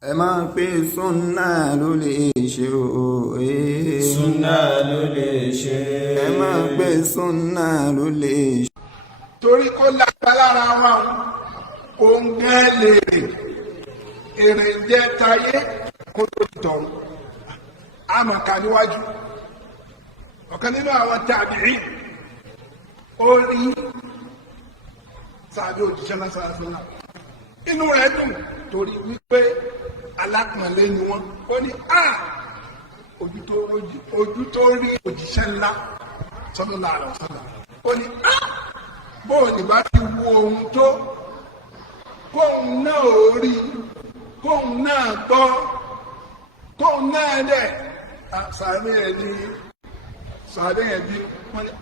ẹ máa pé súnà ló lè ṣe o. súnà ló lè ṣe. ẹ máa pé súnà ló lè ṣe. torí kó lápá lára wa kò ń gẹ́ lèrè èrè jẹ́ tayé kó tó tọ̀run àmọ̀ká níwájú ọ̀kan nínú àwọn tàbí ó rí sàbí òjíṣẹ́ lásán inú rẹ̀ dùn torí wípé alápọ̀nlé ni wọ́n ó ní ojú tó rí òjíṣẹ́ ńlá sallallahu alaihi wasallam ó ní bóun ní bá ti wo ohun tó kóun náà ò rí kóun náà gbọ́ kóun náà dẹ̀ sàbí ẹ̀ ní sàbí ẹ̀ bí wọ́n ní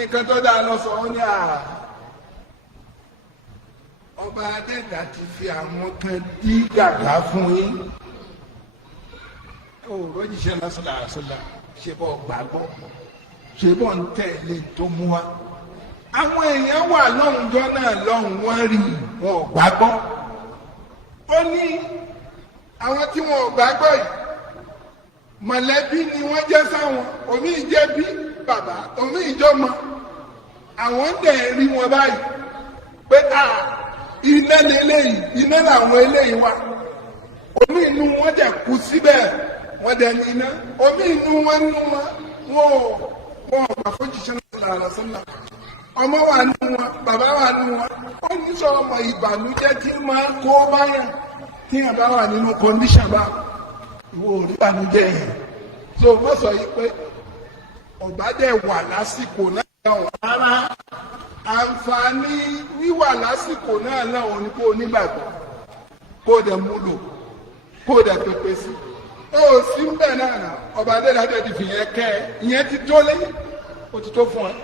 nǹkan tó dáa lọ sọ wọ́n ní ọba adẹ́dà ti fi àwọn kan dí gàgá fún yín òròjìṣẹ́ lásìlàsílà ṣe bọ́ gbàgbọ́ ṣe bọ́ ń tẹ̀lé tó mú wa àwọn èèyàn wà lọ́hùnjọ́ náà lọ́hùn wọ́n rí wọn ò gbàgbọ́ ó ní àwọn tí wọn ò gbàgbọ́ yìí mọ̀lẹ́bí ni wọ́n jẹ́ sáwọn omi ìjẹ́ bí bàbá omi ìjọ́mọ àwọn dẹ̀ rí wọn báyìí pé iná lélẹ́yìí iná làwọn eléyìí wà omi inú wọn dẹ̀ kú síbẹ̀ wọ́n dẹ̀ ní iná omi inú wọn nú wọn ò gbà fún jíṣẹ́ náà lọ́sọ́nà ọmọ wà nú wọn bàbá wà nú wọn ó ní sọ ọmọ ìbànújẹ́ tí máa kó báyà tí yàn bá wà nínú kọ́ndíṣàn bá ìwọ ò rí ìbànújẹ́ yẹn so wọ́n sọ yìí pé ọ̀bá dẹ̀ wà lásìkò náà rárá àǹfààní wíwà lásìkò náà ò ní kó onígbàgbọ́ kó dẹ̀ múlò kó dẹ̀ pépé sí ó sì ń bẹ̀ náà ọba adédájọ́ ti fìyẹn kẹ́ ẹ ìyẹn ti tó lé ó ti tó fún ẹ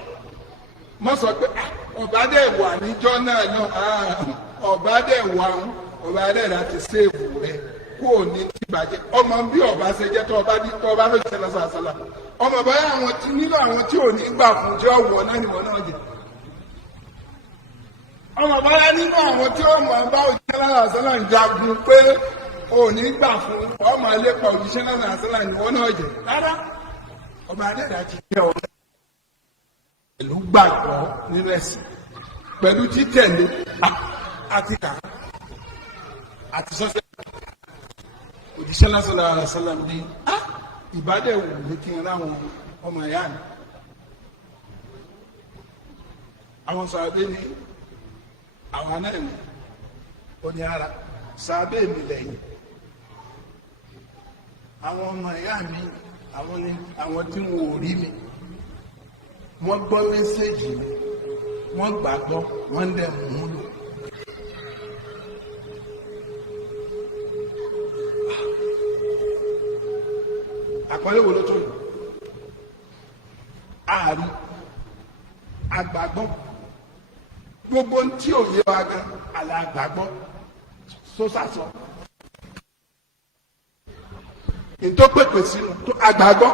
mọ́ sọ pé ọba dẹ̀ wà níjọ́ náà ọba dẹ̀ wà ọba adédá ti séèvù rẹ kó o ní ti bàjẹ́ ọmọ bí ọba ṣe jẹ́ tó ọba ló ṣe lọ́sàásálà ọmọ báyà àwọn tí nínú àwọn tí ò ní gbà fún jẹ́ ọ̀wọ́ náà ni wọ́n náà jẹ́ ọmọ báyà nínú àwọn tí ó mọ̀ bá òjíṣẹ́ náà sọ́nà jagun pé ò ní gbà fún ọmọ alépa òjíṣẹ́ náà sọ́nà ni wọ́n náà jẹ́ rárá ọba adẹ́dà ti jẹ́ ọ̀rẹ́ pẹ̀lú gbàgbọ́ nínú ẹ̀sìn pẹ̀lú títẹ̀lé àti kà àti sọ́sẹ́ òjíṣẹ́ náà sọ́nà ní ìbádẹ́wò ní kí n ráwọn ọmọ ìyá mi àwọn sọ̀rọ̀ ní àwọn anáìmọ̀ oní ara sábẹ́ mi lẹ́yìn àwọn ọmọ ìyá mi àwọn tí wọn ò rí mi wọ́n gbọ́ mẹ́sẹ̀jì mi wọ́n gbàgbọ́ wọ́n dẹ̀ mú lò. àpẹẹrẹ wo ló tó yìí ààrí àgbàgbọ́ gbogbo tí ò yé wa gan àlàgbàgbọ́ sósàsọ ètò pèpè sínú tó àgbàgbọ́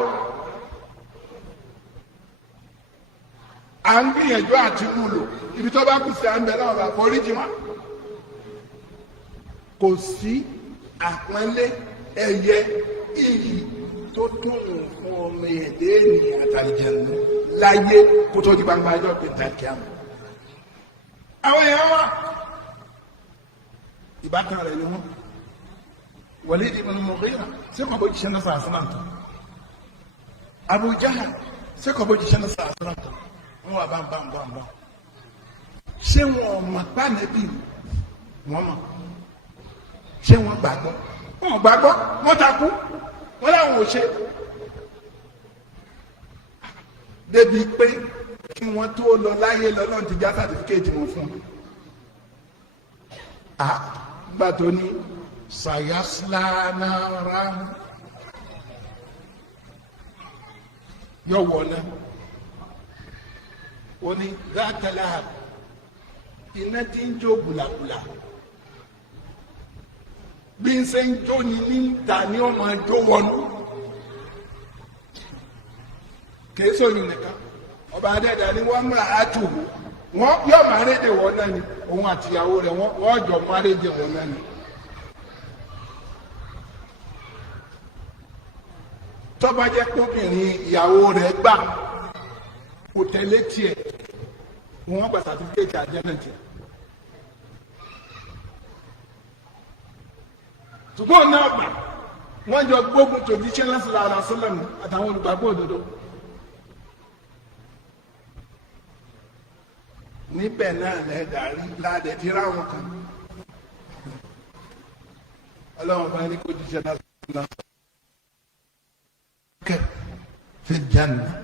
à ń gbìyànjú àti múlò ibi tó bá kù sí à ń bẹ náà bá foríjì wá kò sí àpọ́nlé ẹ̀yẹ iyì tó dùn fún ọmọ ẹ̀dẹ́ ènìyàn àtàlìjẹ̀nu láyé kó tó di gbangba ẹjọ́ pé tàkì àmọ́ àwọn èèyàn wà ìbákan rẹ̀ ni wọ́n Walid ibn Mughira ṣé kò bó jíṣẹ́ náà sàásánà tó Abu Jahal ṣé kò bó jíṣẹ́ náà sàásánà tó wọ́n wà bá ṣé wọn mọ̀ pánẹ́bí wọ́n mọ̀ ṣé wọ́n gbàgbọ́ wọ́n gbàgbọ́ wọ́n takú wọ́n láwọn ò ṣe débi pé kí wọ́n tó lọ láyé lọ́nà ti já sàtífíkẹ́ẹ̀tì wọn fún gbà tó ní sàyásílánára yọ̀wọ̀ náà ó ní látàlá iná tí ń jó bùlàbùlà bí ń ṣe ń jó ni ní ìta ní ọmọ jó wọnú kìí sóyún nìkan ọba adẹ́dà ni wọ́n múra àtùwò wọ́n yọ màrédè wọn náà ni òun àtìyàwó rẹ̀ wọ́n jọ màrédè wọn náà ni tó bá jẹ́ pé obìnrin ìyàwó rẹ̀ gbà kò tẹ̀lé tiẹ̀ wọ́n gba sàtífíkẹ́tì àjẹ́nà tiẹ̀. ṣùgbọ́n náà gbà wọ́n jọ gbógun tó jíṣẹ́ lásìlá ara sọ́lẹ̀mù àtàwọn olùgbàgbọ́ òdodo. níbẹ̀ náà lẹ́ẹ̀dárí ládẹ̀ tí ráwọn kan ọlọ́run bá ní kó jíṣẹ́ lásìlá في الجنة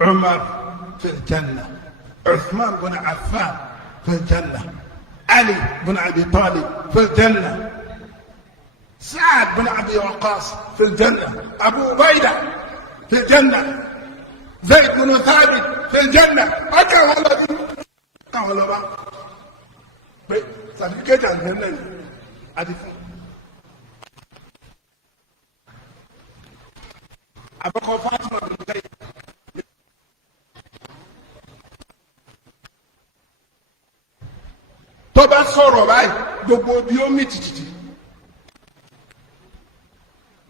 عمر في الجنة عثمان بن عفان في الجنة علي بن أبي طالب في الجنة سعد بن أبي وقاص في الجنة أبو عبيدة في الجنة زيد بن ثابت في الجنة أكا ولا با سابقة الجنة أدفن àbọ̀kọ̀ Fatima bin Zayd tó bá sọ̀rọ̀ báyìí gbogbo bí ó mì tìtìtì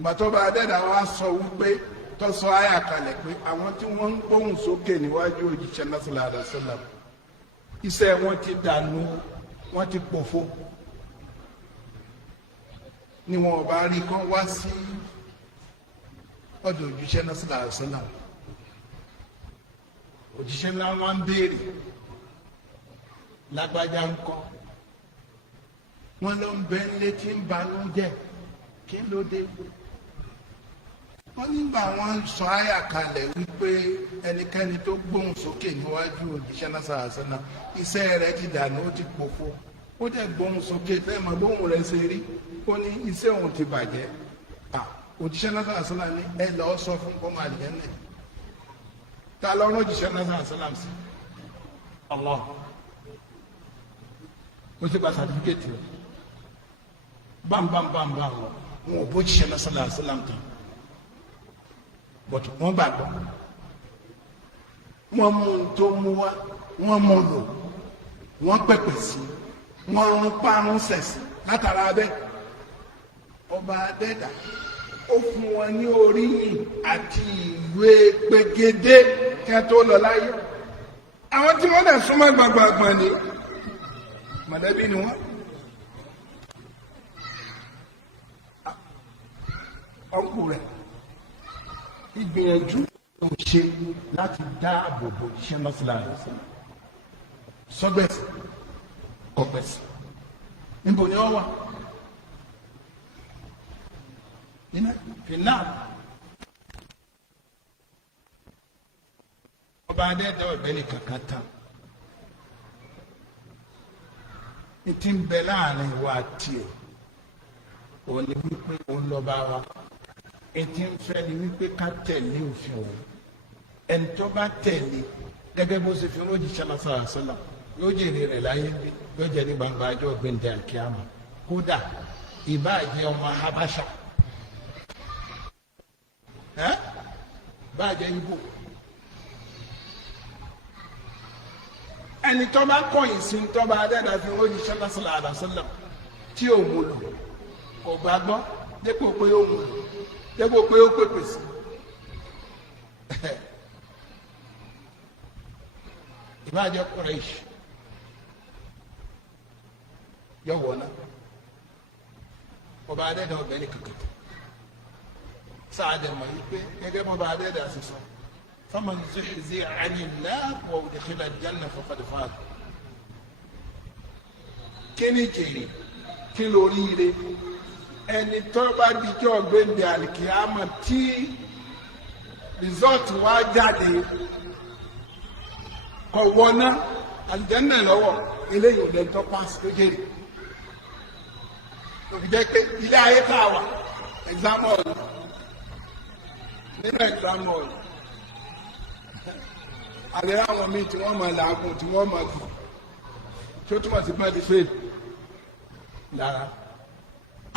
gbàtọ́ bá dẹ́dà wá sọ wípé tó sọ àyà kalẹ̀ pé àwọn tí wọ́n ń gbóhùn sókè níwájú òjíṣẹ́ náà sallallahu alaihi wasallam iṣẹ́ wọn ti dànù wọ́n ti pòfo ni wọn bá rí kán wá sí ọ̀dọ̀ òjíṣẹ́ náà sallallahu alaihi wasallam òjíṣẹ́ náà wọ́n ń béèrè lágbájá ń kọ́ wọ́n ló ń bẹ létí ń banú jẹ́ kí ló dé wọ́n nígbà wọ́n sọ àyà kalẹ̀ wípé ẹnikẹ́ni tó gbóhùn sókè níwájú òjíṣẹ́ náà sallallahu alaihi wasallam iṣẹ́ rẹ̀ ti dànù ó ti pòfo ó dẹ̀ gbóhùn sókè fẹ́ẹ́ mọ bóhùn rẹ̀ ṣe rí ó ní iṣẹ́ òun ti bàjẹ́ òjíṣẹ́ náà sàlá ní ẹ lọ́ọ́ sọ fún kọ́mọ àlìyẹ́nẹ̀ ta lọ́rọ́ òjíṣẹ́ náà sàlá sí Allah ó ti gba sàtífíkẹ́tì rẹ̀ bámbámbámbá wọn ò bójíṣẹ́ náà sàlá tán bọ̀tù wọ́n gbàgbọ́ wọ́n mú un tó mú wá wọ́n mú un lò wọ́n pẹ̀pẹ̀ sí wọ́n ń parun sẹ̀sì látara abẹ́ ọba adẹ́dà ó fún wọn ní oríyìn àti ìwé gbẹgẹdẹ kí wọn tó lọ láyé àwọn tí wọn dẹ̀ súnmọ́ gbàgbàgbà ni mọ̀lẹ́bí ni wọn ọkùnrin rẹ̀ ìgbìyànjú tó ṣe láti dáàbò bò iṣẹ́ mọ́sálà rẹ̀ sọ́gbẹ̀sì kọ̀gbẹ̀sì níbo ni wọ́n wà. في النار ọba adẹ́dẹ́ ọ̀gbẹ́ni kankan tán ní ti ń bẹ láàrin wa tiẹ̀ òun ni wípé òun lọ́ba wa etí ń fẹ́ ni wípé ká tẹ̀lé òfin òun ẹni tó bá tẹ̀lé gẹ́gẹ́ bó ṣe fi lójì ṣẹlẹ́sà àṣọlá yóò jèrè rẹ̀ láyé yóò jẹ́ ní gbangba ajọ́ gbẹ̀ǹdẹ̀ àkíyàmá kódà ìbáàjẹ́ ọmọ habasha báàjẹ́ ibo ẹni tó bá kọ̀yìn sí tó bá dẹ́dà fi ó yíṣẹ́ lásìlá àdàsílẹ̀ tí ò mú lò kò gbàgbọ́ dépò pé ó mú lò dépò pé ó pèpè sí ìbáàjẹ́ Quraysh yọ wọ̀ náà ọba dẹ́dà ọ̀gbẹ́ni kankan sáàdẹ̀ mọ̀ yí pé gẹ́gẹ́ bọ́ bá adẹ́dà sí sọ faman zuhziha 'ani an-nar wa udkhila al-janna faqad faz kí ni jèrè kí lórí ire ẹni tó bá dijọ́ gbẹ̀ndẹ̀ àlìkìyàmọ̀ tí rìsọ́ọ̀tì wá jáde kọ̀ wọná àlìjẹ́nà lọ́wọ́ eléyìí ò lẹ́tọ́ pass tó jèrè òbí jẹ́ pé ilé ayé tá a wà exam hall nínú exam hall àlẹ́ àwọn míì tí wọ́n máa làágùn tí wọ́n máa gùn tí ó túmọ̀ sí pẹ́ẹ́lí fail lára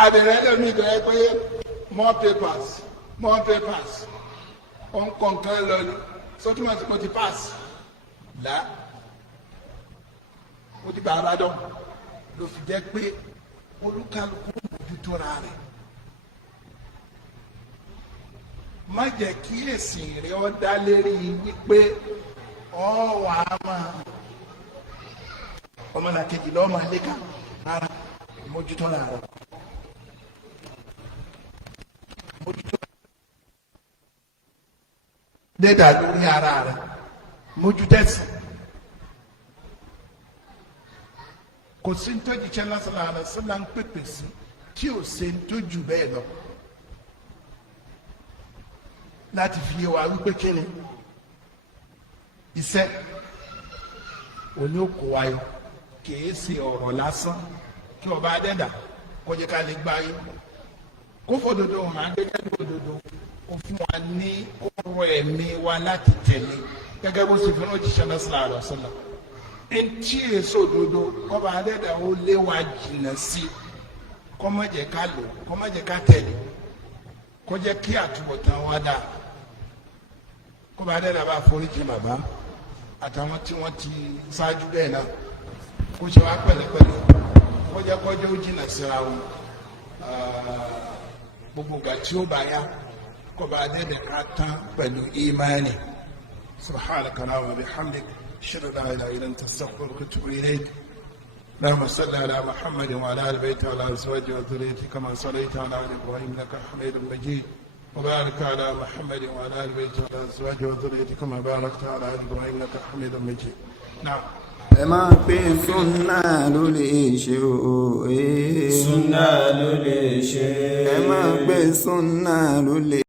àbẹ̀rẹ̀ ẹlẹ́mìí tó yẹ pé more papers on kọ̀ọ̀kan lọ ní so túmọ̀ sí pé ó ti pass là ó ti bá ara dán ló fi jẹ́ pé olúkálukú mójútó ra rẹ̀ má jẹ́ kí ẹ̀sìn rẹ̀ ó dá lérí wípé ọ wà á máa ọmọlàkejì lọ́ọ́ máa léka rárá mójútó rárá mójútó dédà lórí ara rẹ̀ mójútẹ́sìn. Kò sí ntọ́jú tí alásàlá àlàsílà ń pèpè sí tí ò ṣe ntọ́jú bẹ́ẹ̀ lọ láti fi yé wa wípé kíni iṣẹ́ òní òkú wáyọ kìí ṣe ọ̀rọ̀ lásán kí ọba adẹ́dà kọjá ká lè gbáyé kó fòdodo hàn gẹ́gẹ́ bí òdodo ó fún wa ní ọ̀rọ̀ ẹ̀mí wa láti tẹ̀lé gẹ́gẹ́ bó ṣe fi hàn jíṣẹ́ náà sílá àlọ́sọ́lá. Ntí èso òdodo kọba adẹ́dà ó lé wa jìnnà sí kọ́mọ̀jẹ̀ ká lò kọ́mọ̀jẹ̀ ká tẹ̀lé kọjá kí àtúbọ̀tán wa dà kọba adẹ́dà bá foríjì bàbá àtàwọn tí wọ́n ti ṣáájú bẹ́ẹ̀ náà kó ṣe wá pẹ̀lẹ́pẹ̀lẹ́ kọjá ó jìnnà síra wọn gbogbo ìgbà tí ó bá yá kọba adẹ́dà ká tán pẹ̀lú ìmánì subhanaka wa bihamdik. أشهد أن لا إله إلا أنت أستغفرك وأتوب إليك. اللهم صل على محمد وعلى آل بيته وعلى أزواجه وذريته كما صليت على آل إبراهيم إنك حميد مجيد وبارك على محمد وعلى آل بيته وعلى أزواجه وذريته كما باركت على آل إبراهيم إنك حميد مجيد. نعم. ẹ máa pé súnà ló lè ṣe o. Súnà ló lè ṣe. ẹ máa pé súnà ló lè.